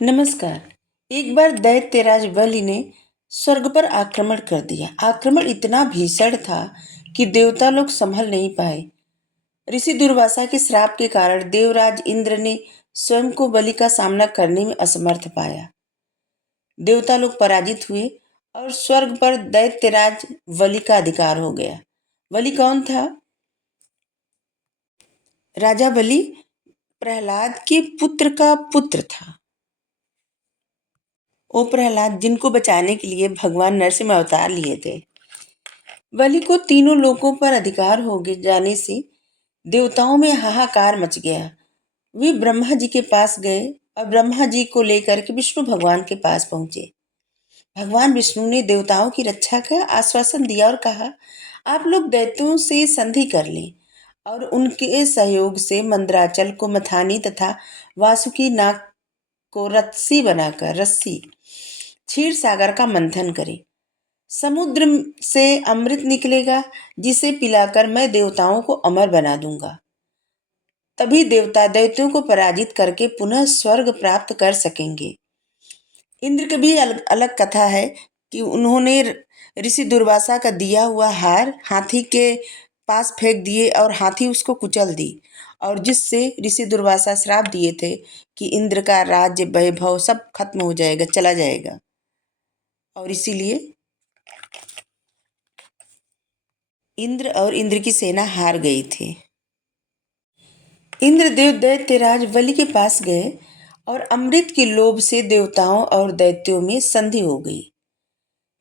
नमस्कार। एक बार दैत्यराज बलि ने स्वर्ग पर आक्रमण कर दिया। आक्रमण इतना भीषण था कि देवता लोग संभल नहीं पाए। ऋषि दुर्वासा के श्राप के कारण देवराज इंद्र ने स्वयं को बलि का सामना करने में असमर्थ पाया। देवता लोग पराजित हुए और स्वर्ग पर दैत्यराज बलि का अधिकार हो गया। बलि कौन था? राजा बलि प्रहलाद के पुत्र का पुत्र था। ओ प्रहलाद जिनको बचाने के लिए भगवान नरसिंह अवतार लिए थे। बलि को तीनों लोकों पर अधिकार हो गए जाने से देवताओं में हाहाकार मच गया। वे ब्रह्मा जी के पास गए और ब्रह्मा जी को लेकर के विष्णु भगवान के पास पहुंचे। भगवान विष्णु ने देवताओं की रक्षा का आश्वासन दिया और कहा, आप लोग दैत्यों से संधि कर लें और उनके सहयोग से मंदराचल को मथानी तथा वासुकी नाग को रस्सी क्षीर सागर का मंथन करें। समुद्र से अमृत निकलेगा जिसे पिलाकर मैं देवताओं को अमर बना दूंगा। तभी देवता दैत्यों को पराजित करके पुनः स्वर्ग प्राप्त कर सकेंगे। इंद्र की भी अलग अलग कथा है कि उन्होंने ऋषि दुर्वासा का दिया हुआ हार हाथी के पास फेंक दिए और हाथी उसको कुचल दी, और जिससे ऋषि दुर्वासा श्राप दिए थे कि इंद्र का राज्य वैभव सब खत्म हो जाएगा, चला जाएगा। और इसीलिए इंद्र और इंद्र की सेना हार गई थी। इंद्रदेव दैत्यराज बलि के पास गए और अमृत के लोभ से देवताओं और दैत्यों में संधि हो गई।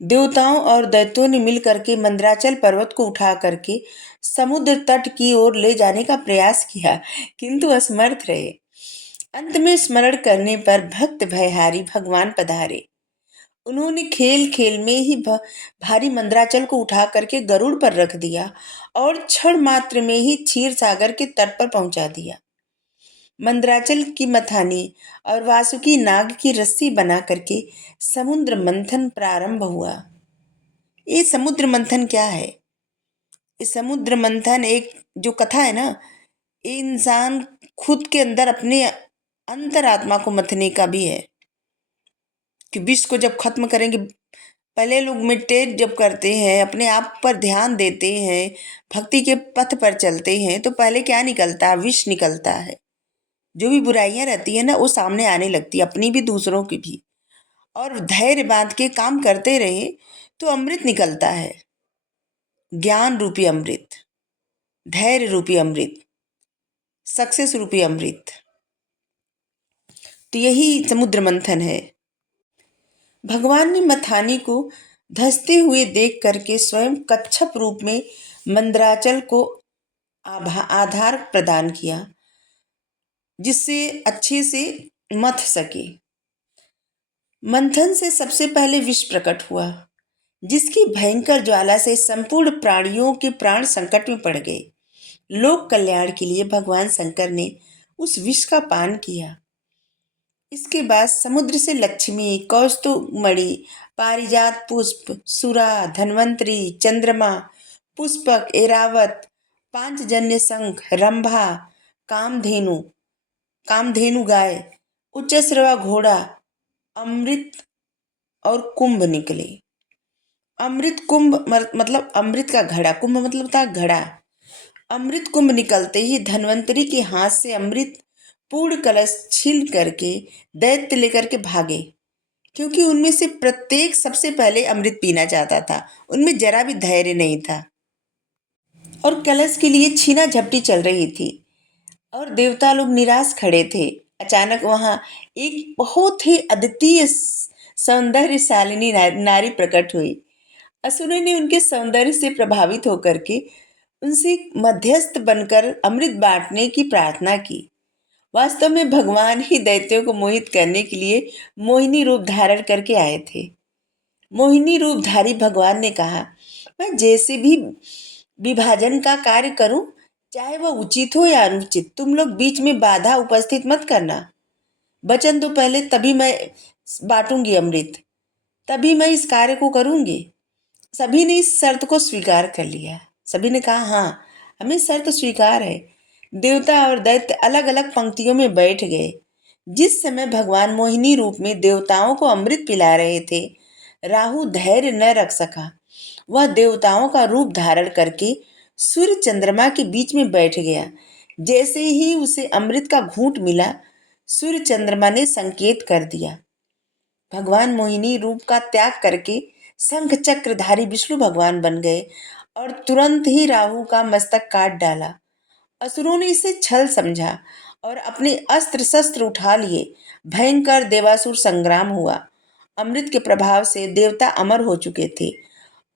देवताओं और दैत्यों ने मिलकर के मंदराचल पर्वत को उठा करके समुद्र तट की ओर ले जाने का प्रयास किया, किंतु असमर्थ रहे। अंत में स्मरण करने पर भक्त भयहारी भगवान पधारे। उन्होंने खेल खेल में ही भारी मंदराचल को उठा करके गरुड़ पर रख दिया और क्षण मात्र में ही क्षीर सागर के तट पर पहुंचा दिया। मंदराचल की मथानी और वासुकी नाग की रस्सी बना करके समुद्र मंथन प्रारंभ हुआ। ये समुद्र मंथन क्या है? ये समुद्र मंथन एक जो कथा है ना, ये इंसान खुद के अंदर अपने अंतरात्मा को मथने का भी है कि विष को जब खत्म करेंगे। पहले लोग मेडिटेट जब करते हैं, अपने आप पर ध्यान देते हैं, भक्ति के पथ पर चलते हैं, तो पहले क्या निकलता है? विष निकलता है। जो भी बुराइयां रहती है ना, वो सामने आने लगती है, अपनी भी दूसरों की भी। और धैर्य बांध के काम करते रहे तो अमृत निकलता है। ज्ञान रूपी अमृत, धैर्य रूपी अमृत, सक्सेस रूपी अमृत। तो यही समुद्र मंथन है। भगवान ने मथानी को धंसते हुए देख करके स्वयं कच्छप रूप में मंदराचल को आधार प्रदान किया, जिससे अच्छे से मथ सके। मंथन से सबसे पहले विष प्रकट हुआ, जिसकी भयंकर ज्वाला से संपूर्ण प्राणियों के प्राण संकट में पड़ गए। लोक कल्याण के लिए भगवान शंकर ने उस विष का पान किया। इसके बाद समुद्र से लक्ष्मी, कौस्तुभमणि, पारिजात पुष्प, सुरा, धन्वंतरी, चंद्रमा, पुष्पक, एरावत, पांचजन्य शंख, रंभा, कामधेनु, कामधेनु गाय, उच्चश्रवा घोड़ा, अमृत और कुंभ निकले। अमृत कुंभ मतलब अमृत का घड़ा, कुंभ मतलब था घड़ा। अमृत कुंभ निकलते ही धन्वंतरी के हाथ से अमृत पूर्ण कलश छील करके दैत्य लेकर के भागे, क्योंकि उनमें से प्रत्येक सबसे पहले अमृत पीना चाहता था। उनमें जरा भी धैर्य नहीं था और कलश के लिए छीना झपटी चल रही थी और देवता लोग निराश खड़े थे। अचानक वहां एक बहुत ही अद्वितीय सौंदर्यशालिनी नारी प्रकट हुई। असुरों ने उनके सौंदर्य से प्रभावित होकर के उनसे मध्यस्थ बनकर अमृत बांटने की प्रार्थना की। वास्तव में भगवान ही दैत्यों को मोहित करने के लिए मोहिनी रूप धारण करके आए थे। मोहिनी रूपधारी भगवान ने कहा, मैं जैसे भी विभाजन का कार्य करूं, चाहे वह उचित हो या अनुचित, तुम लोग बीच में बाधा उपस्थित मत करना। वचन दो पहले, तभी मैं बांटूंगी अमृत, तभी मैं इस कार्य को करूंगी। सभी ने इस शर्त को स्वीकार कर लिया। सभी ने कहा, हाँ, हमें शर्त स्वीकार है। देवता और दैत्य अलग अलग पंक्तियों में बैठ गए। जिस समय भगवान मोहिनी रूप में देवताओं को अमृत पिला रहे थे, राहु धैर्य न रख सका। वह देवताओं का रूप धारण करके सूर्य चंद्रमा के बीच में बैठ गया। जैसे ही उसे अमृत का घूंट मिला, सूर्य चंद्रमा ने संकेत कर दिया। भगवान मोहिनी रूप का त्याग करके शंख चक्रधारी विष्णु भगवान बन गए और तुरंत ही राहु का मस्तक काट डाला। असुरों ने इसे छल समझा और अपने अस्त्र शस्त्र उठा लिए। भयंकर देवासुर संग्राम हुआ। अमृत के प्रभाव से देवता अमर हो चुके थे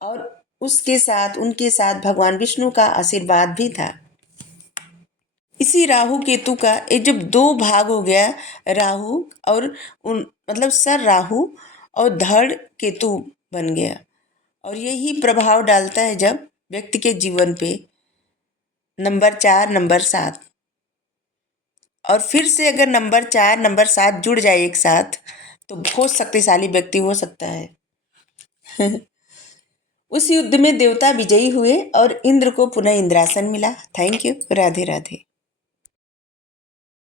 और उसके साथ उनके साथ भगवान विष्णु का आशीर्वाद भी था। इसी राहु केतु का एक जब दो भाग हो गया, राहु और उन मतलब सर राहु और धड़ केतु बन गया, और यही प्रभाव डालता है जब व्यक्ति के जीवन पे नंबर 4, नंबर 7, और फिर से अगर नंबर 4, नंबर 7 जुड़ जाए एक साथ तो बहुत शक्तिशाली व्यक्ति हो सकता है। उस युद्ध में देवता विजयी हुए और इंद्र को पुनः इंद्रासन मिला। Thank you. राधे राधे।